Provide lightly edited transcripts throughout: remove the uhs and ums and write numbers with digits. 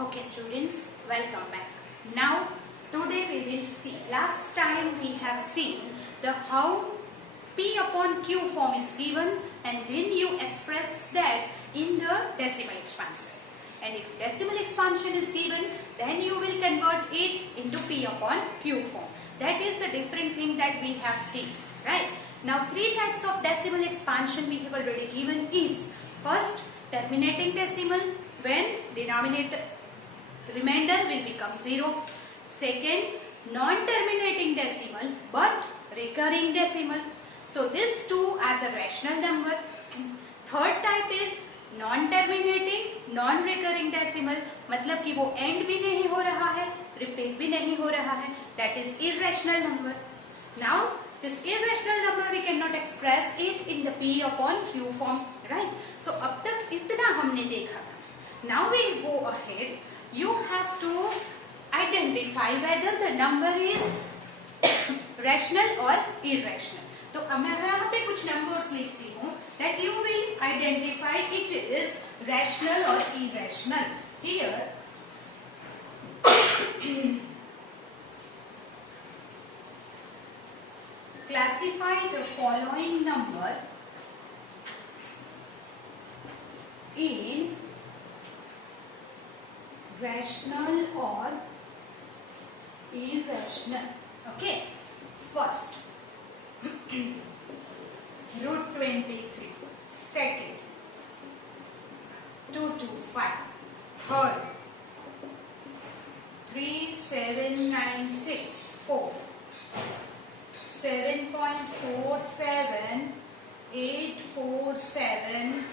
Okay students, welcome back. Now today we will see, last time we have seen the how P upon Q form is given and then you express that in the decimal expansion. And if decimal expansion is given, then you will convert it into P upon Q form. That is the different thing that we have seen, right? Now three types of decimal expansion we have already given is, first terminating decimal when remainder will become 0. Second, non-terminating decimal but recurring decimal. So these two are the rational number. Third type is non-terminating non-recurring decimal, मतलब कि वो end भी नहीं हो रहा है, repeat भी नहीं हो रहा है, that is irrational number. Now this irrational number we cannot express it in the P upon Q form, right? So अब तक इतना हमने देखा था. Now we go ahead. You have to identify whether the number is rational or irrational. तो मैं यहाँ पे कुछ numbers लिखती हूँ that you will identify it is rational or irrational. Here classify the following number in rational or irrational. Okay, first root 23, second 225, third 3796, fourth 7.47, 847,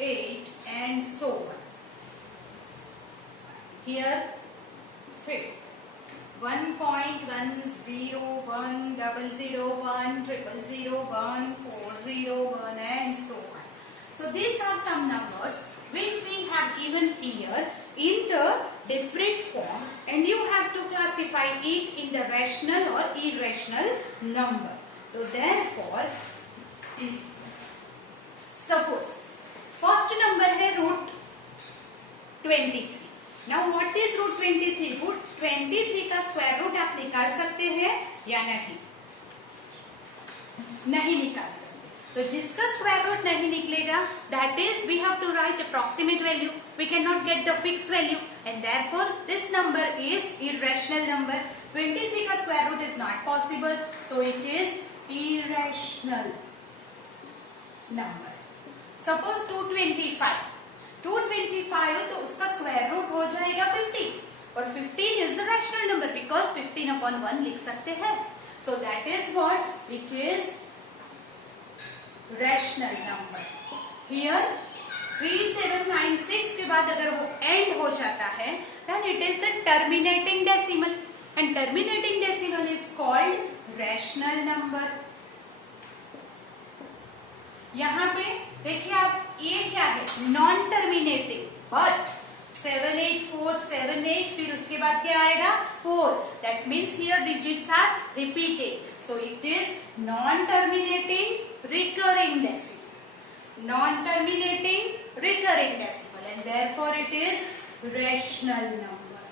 8 and so on. Here fifth 1.101, 001, 0001, 401 and so on. So these are some numbers which we have given here in the different form and you have to classify it in the rational or irrational number. So therefore suppose first number है root 23. Now what is root 23? Root 23 का square root आप निकाल सकते हैं या नहीं? नहीं निकाल सकते. तो जिसका स्क्वायर रूट नहीं निकलेगा, that is we have to write approximate value. We cannot get the fixed value and therefore this number is irrational number. 23 का square root is not possible, so it is irrational number. Suppose 225 तो उसका square root हो जाएगा 15 और 15 is the rational number because 15 upon 1 लिख सकते हैं. So that is what it is rational number. Here 3796 के बाद अगर वो end हो जाता है then it is the terminating decimal and terminating decimal is called rational number. यहाँ पे देखिए आप ये क्या है, नॉन टर्मिनेटिंग बट 78478 फिर उसके बाद क्या आएगा 4. That means here digits are repeated, so it is non terminating recurring decimal, non terminating recurring decimal and therefore it is rational number.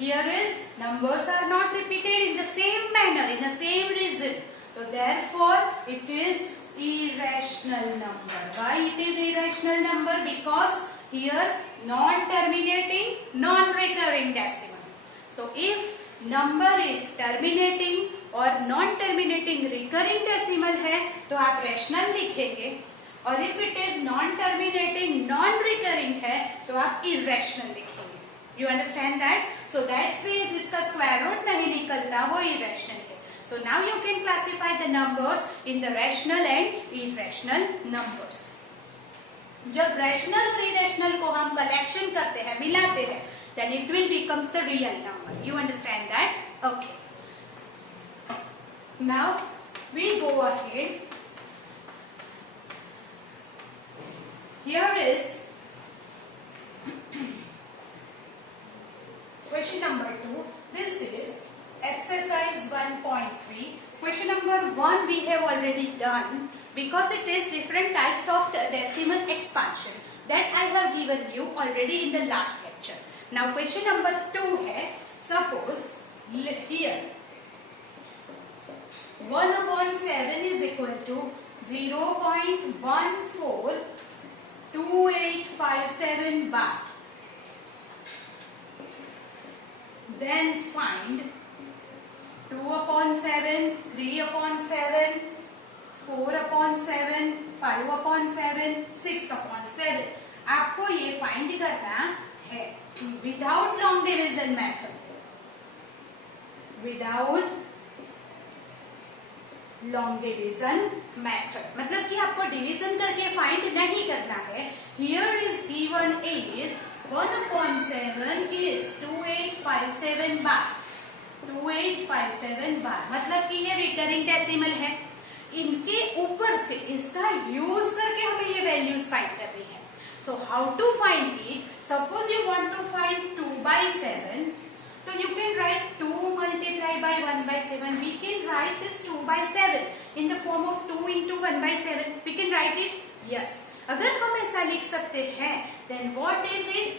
Here is numbers are not repeated in the same manner, in the same reason, so therefore it is irrational number. Why it is irrational number? Because here non-terminating non-recurring decimal. So if number is terminating और non-terminating recurring decimal है तो आप rational लिखेंगे और if it is non-terminating non-recurring है तो आप irrational लिखेंगे. You understand that? So that's why जिसका square root नहीं निकलता वो irrational है. So now you can classify the numbers in the rational and irrational numbers. जब rational और irrational को हम collection करते हैं, मिलाते हैं, then it will becomes the real number. You understand that? Okay. Now we go ahead. Here is question number 2. This is exercise 1.3. Question number number 1 we have already done because it is different types of decimal expansion that I have given you already in the last lecture. Now question number 2 है, suppose here 1 upon 7 is equal to 0.142857 bar. Then find 2 upon 7, 3 upon 7, 4 upon 7, 5 upon 7, 6 upon 7. आपको ये find करना है without long division method. Without long division method मतलब कि आपको division करके find नहीं करना है. Here is given is 1 upon 7 is 2857 बार. 2857 बार मतलब कि ये रिकरिंग डेसिमल है. इनके ऊपर से इसका यूज करके हमें ये वैल्यूज फाइंड करनी है. So how to find it? Suppose you want to find 2/7, so you can write 2 multiplied by 1/7. We can write this 2/7 in the form of 2 into 1/7. We can write it. Yes. अगर हम ऐसा लिख सकते हैं then what is it?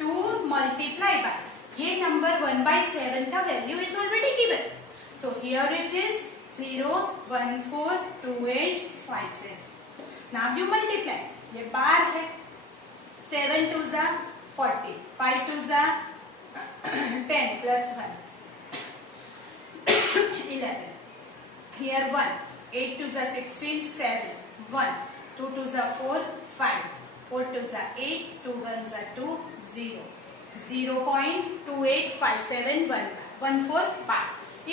2 multiplied by ये number 1/7 का value is already given. So here it is 0.142857. Now you multiply. ये बार है. 7 2 जा 40, 5 2 जा 10 plus 1 11. Here 1, 8 2 जा 16, 7 1, 2 2 जा 4 5, 4 2 जा 8, 2 1 जा 2 0. 0.285714 bar.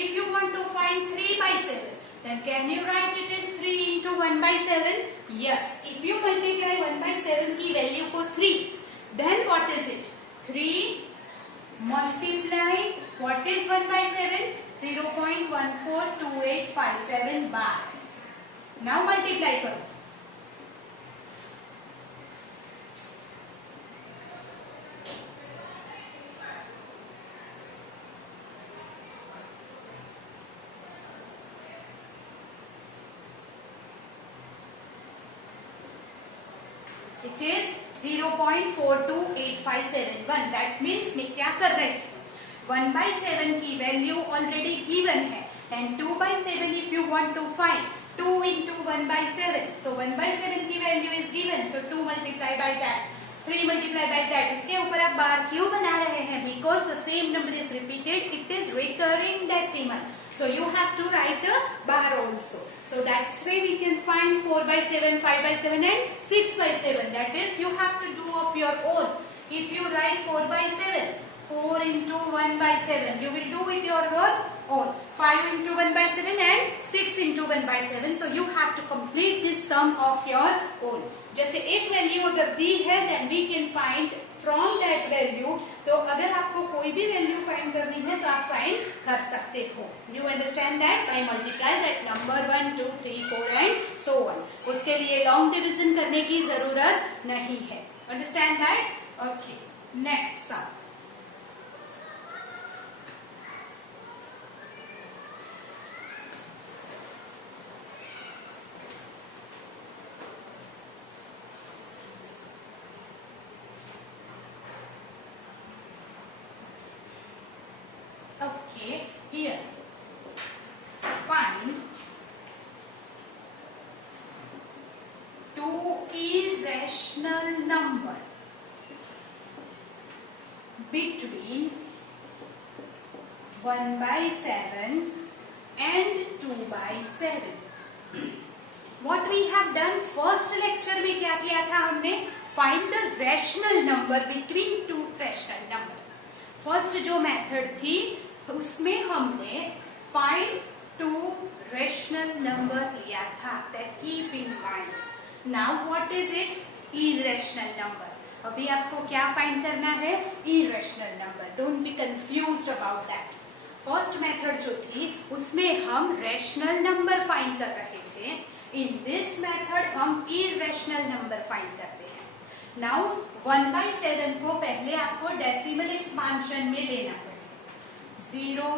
If you want to find 3/7, then can you write it as 3 into 1/7? Yes. If you multiply 1/7 की वैल्यू को 3, then what is it? 3 multiply what is 1/7? 0.142857 bar. Now multiply करो. It is 0.428571. That means मैं क्या कर रहे हैं? 1/7 की value already given है and 2/7 if you want to find 2 into 1/7. So 1/7 की value is given. So 2 multiply by that, 3 multiply by that. इसके ऊपर आप बार क्यों बना रहे हैं? Because the same number is repeated. It is recurring decimal. So you have to write the bar also. So that's way we can find 4/7, 5/7 and 6/7. That is you have to do of your own. If you write 4/7, 4 into 1/7, you will do it your own. 5 into 1/7 and 6 into 1/7. So you have to complete this sum of your own. जैसे एक value अगर दी है then we can find from that value. तो अगर आपको कोई भी value find करनी है तो आप फाइंड कर सकते हो. You understand that? By multiply that number 1, 2, 3, 4 and so on. उसके लिए लॉन्ग डिवीजन करने की जरूरत नहीं है. Understand that? Okay. Next sum. Okay, here find 2 irrational number between 1/7 and 2/7. What we have done first lecture में क्या किया था हमने? Find the rational number between two rational number. First जो मेथड थी उसमें हमने find 2 rational number लिया था. That keep in mind. Now what is it? Irrational number. अभी आपको क्या फाइंड करना है? Irrational number. Don't be confused about that. First method जो थी उसमें हम रैशनल नंबर फाइंड कर रहे थे. इन दिस मेथड हम इरेशनल नंबर फाइंड करते हैं. नाउ 1/7 को पहले आपको डेसिमल एक्सपांशन में लेना है. 0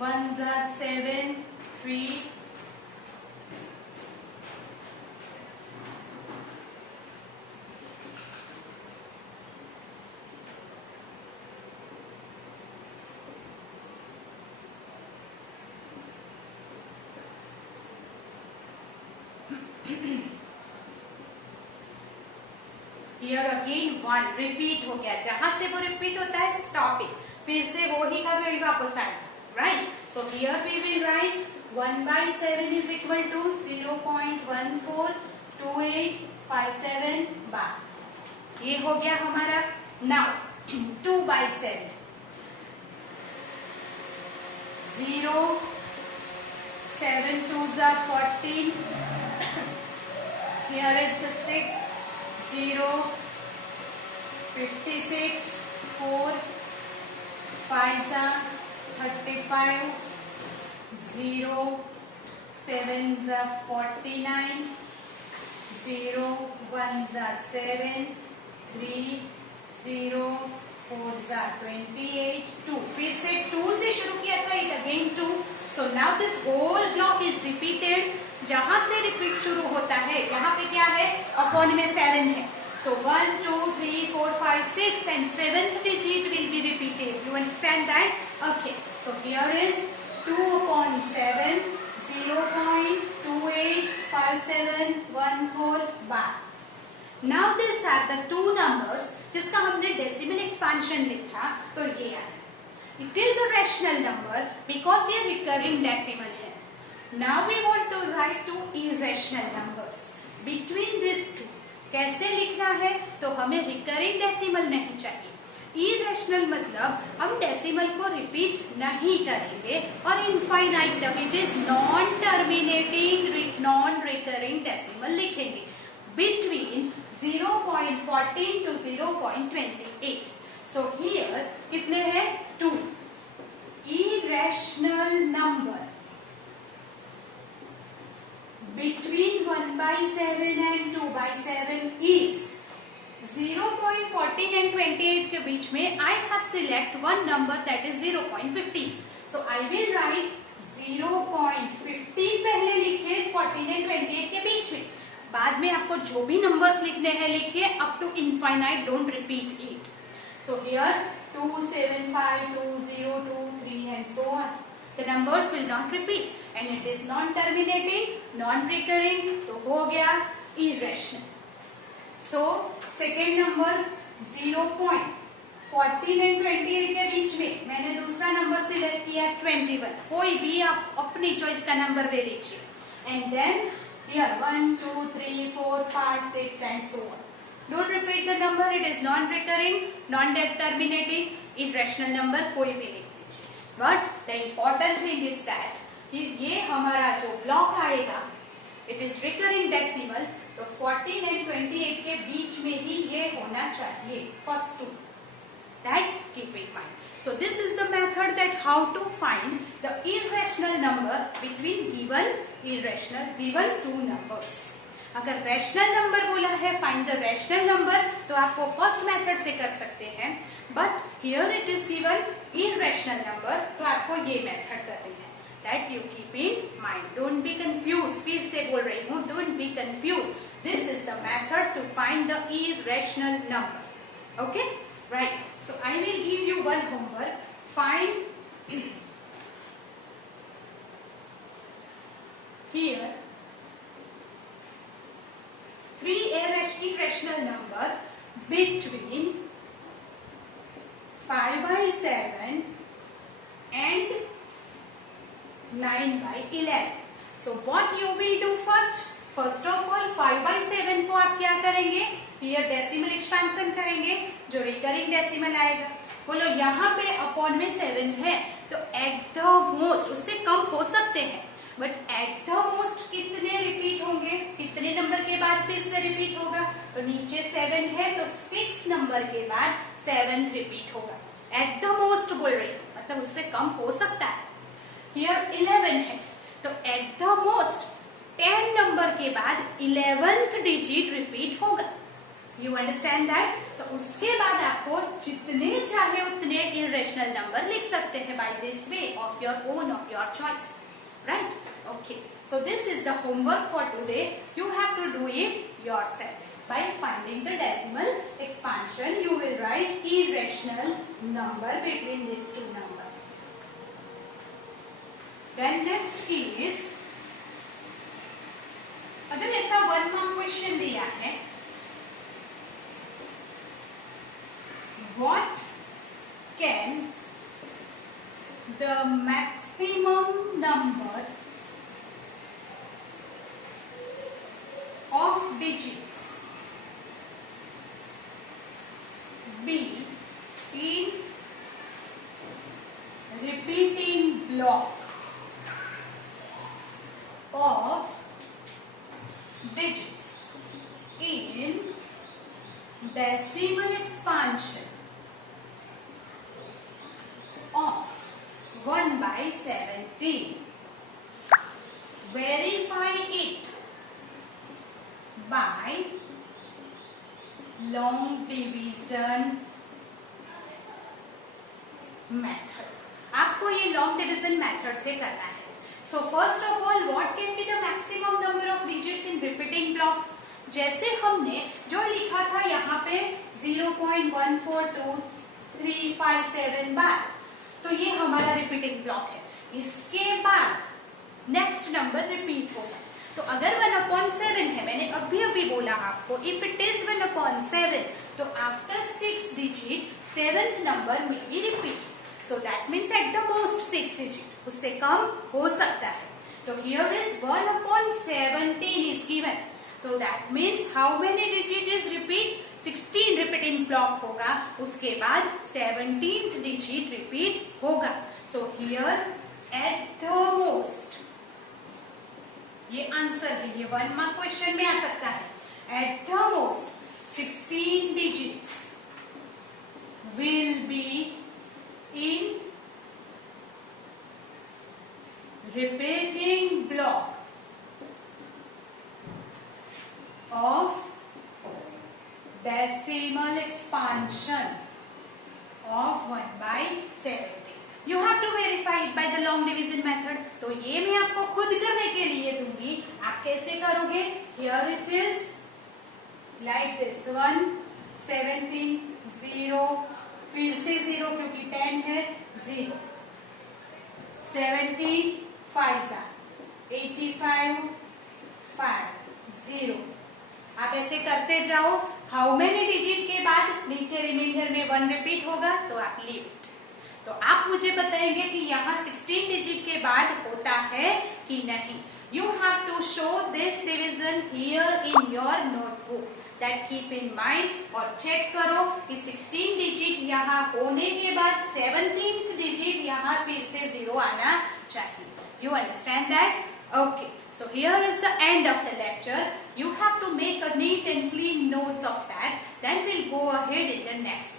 1 7, 3, Here again 1 रिपीट हो गया, जहां से वो रिपीट होता है स्टॉप इट, फिर से वो ही का वही वापस आएगा, right. So here we will write 1/7 is equal to 0.142857 bar. ये हो गया हमारा. Now 2/7 0 7 2s are 14. Here is the 6 0 56 4 5s are 35 0 7s are 49 0 1s are 7 3 0 4s are 28 2. फिर से 2 से शुरू किया था, it again 2. So now this whole block is repeated. जहां से रिपीट शुरू होता है यहाँ पे क्या है, अपॉन में 7 है. So 1 2 3 4 5 6 and 7th digit will be repeated. You understand that? Okay. So here is 2 upon 7 0.285714 bar. Now these are the two numbers जिसका हमने डेसिमल एक्सपांशन लिखा, तो ये है. It is a rational number because ये recurring decimal है. Now we want to write two irrational numbers between these two. कैसे लिखना है, तो हमें रिकरिंग डेसिमल नहीं चाहिए. इरेशनल मतलब हम डेसिमल को रिपीट नहीं करेंगे और infinite term, it is non terminating non recurring decimal लिखेंगे बिटवीन 0.14 to 0.28. सो हियर कितने हैं, 2. Irrational number between 1/7 and 2/7 is 0.14 and 28 के बीच में I have select one number that is 0.15. So I will write 0.15 पहले लिखे 14 and 28 के बीच में. बाद में आपको जो भी नंबर्स लिखने हैं लिखिए up to infinite, don't repeat it. So here 2 7 5 2 0 2 3 and so on. The numbers will not repeat and it is non-terminating, non-recurring, तो हो गया irrational. So second number 0.14 and 28 के बीच में मैंने दूसरा नंबर सिलेक्ट किया 21. कोई भी आप अपनी चॉइस का नंबर ले लीजिए. And then here 1 2 3 4 5 6 and so on. Don't repeat the number. It is non-recurring, non-terminating, irrational number कोई भी ले. But the important thing is that ये हमारा जो ब्लॉक आएगा it is recurring decimal, तो 14 and 28 के बीच में ही ये होना चाहिए, first two. That keep in mind. So this is the method that how to find the irrational number between given two numbers. अगर रैशनल नंबर बोला है फाइंड द रैशनल नंबर, तो आपको फर्स्ट मेथड से कर सकते हैं. But here it is given irrational number, तो आपको ये मेथड करनी है. That you keep in mind. Don't be confuse. फिर से बोल रही हूँ, don't be confuse. This is the method to find the irrational number. Okay, right. So I will give you one homework. Find here 3 irrational number between 5/7 and 9/11. So what you will do first? First of all 5/7 को आप क्या करेंगे, here decimal expansion करेंगे, जो recurring decimal आएगा. बोलो यहाँ पे अपॉन में 7 है, तो एट द मोस्ट उससे कम हो सकते हैं, बट एट द मोस्ट कितने रिपीट होंगे, कितने नंबर के बाद फिर से रिपीट होगा, तो नीचे 7 है तो 6 नंबर के बाद 7th रिपीट होगा. एट द मोस्ट बोल रही हूँ, मतलब उससे कम हो सकता है. हियर 11 है, तो एट द मोस्ट 10 नंबर के बाद 11th डिजिट रिपीट होगा. You understand that? तो उसके बाद आपको जितने चाहे उतने इररेशनल नंबर लिख सकते हैं by this way of your own, of your choice. right? Okay, so this is the homework for today. You have to do it yourself. By finding the decimal expansion, you will write irrational number between these two numbers. Then next is, अगर ऐसा 1 mark question दिया है, what can the maximum number of digits be in repeating block of digits in decimal expansion of 1/17. Verify it by long division method. आपको ये long division method से करना है. So first of all, what can be the maximum number of digits in repeating block? जैसे हमने जो लिखा था यहाँ पे 0.142357 बार, तो ये हमारा रिपीटिंग ब्लॉक है. इसके बाद नेक्स्ट नंबर रिपीट होगा. तो अगर 1/7 है, मैंने अभी बोला आपको, इफ इट इज 1/7, तो आफ्टर 6 डिजिट 7th नंबर में ही repeat. So that means at the most 6 digit, उससे कम हो सकता है. तो हियर इज 1/17 इज गिवन. तो that means how many digit is repeat? 16 repeating block होगा, उसके बाद 17th डिजिट रिपीट होगा. So here at the most, ये आंसर है, ये 1 मार्क क्वेश्चन में आ सकता है. At the most 16 digits will be in repeating block of decimal expansion of 1/17. You have to verify it by the long division method. तो ये मैं आपको खुद करने के लिए दूंगी. आप कैसे करोगे? Here it is like this, 1 17 0, फिर से 0 क्योंकि 10 है, 0 70 5 85 5 0. आप ऐसे करते जाओ. हाउ मेनी डिजिट के बाद नीचे रिमाइंडर में 1 रिपीट होगा, तो आप लीव इट. तो आप मुझे बताएंगे कि यहाँ 16 डिजिट के बाद होता है कि नहीं. You have to show this division here in your notebook. That keep in mind और चेक करो कि 16 डिजिट यहाँ होने के बाद 17th डिजिट यहाँ फिर से 0 आना चाहिए. You understand that? Okay. So here is the end of the lecture. You have to make a neat and clean notes of that. Then we'll go ahead in the next.